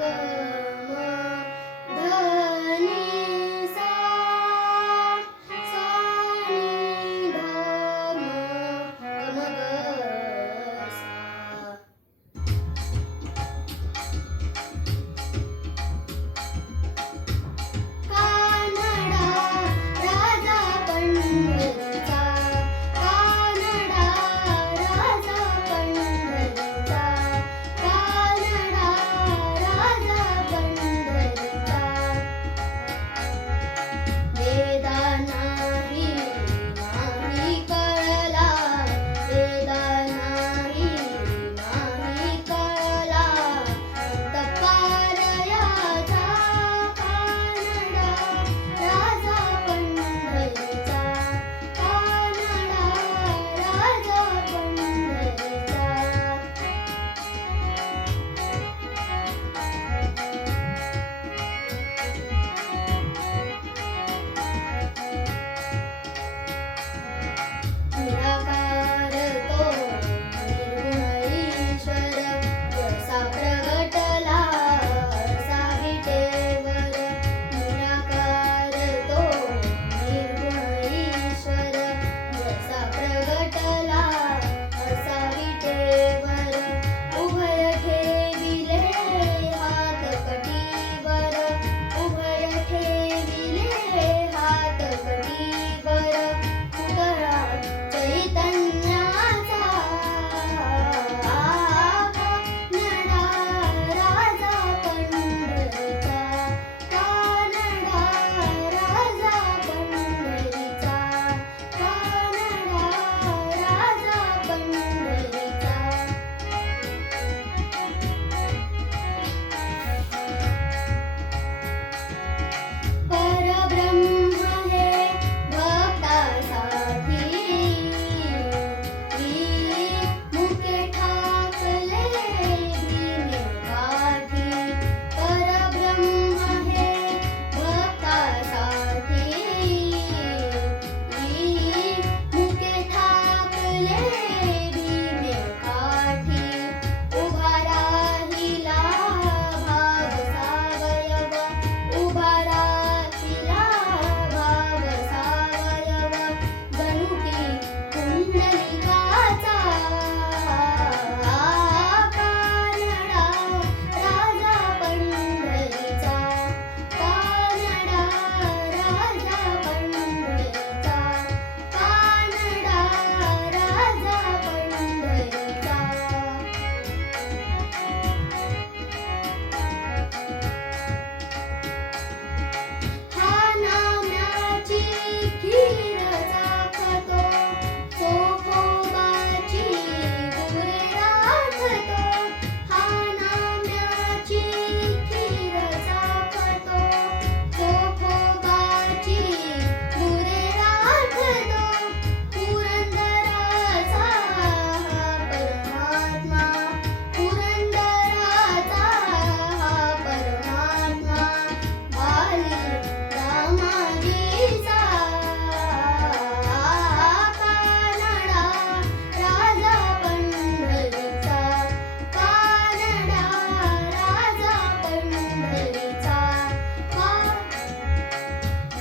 good.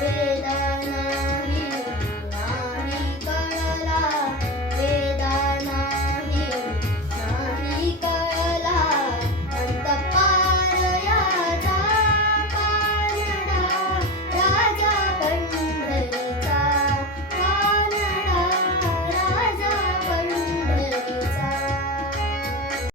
Amen.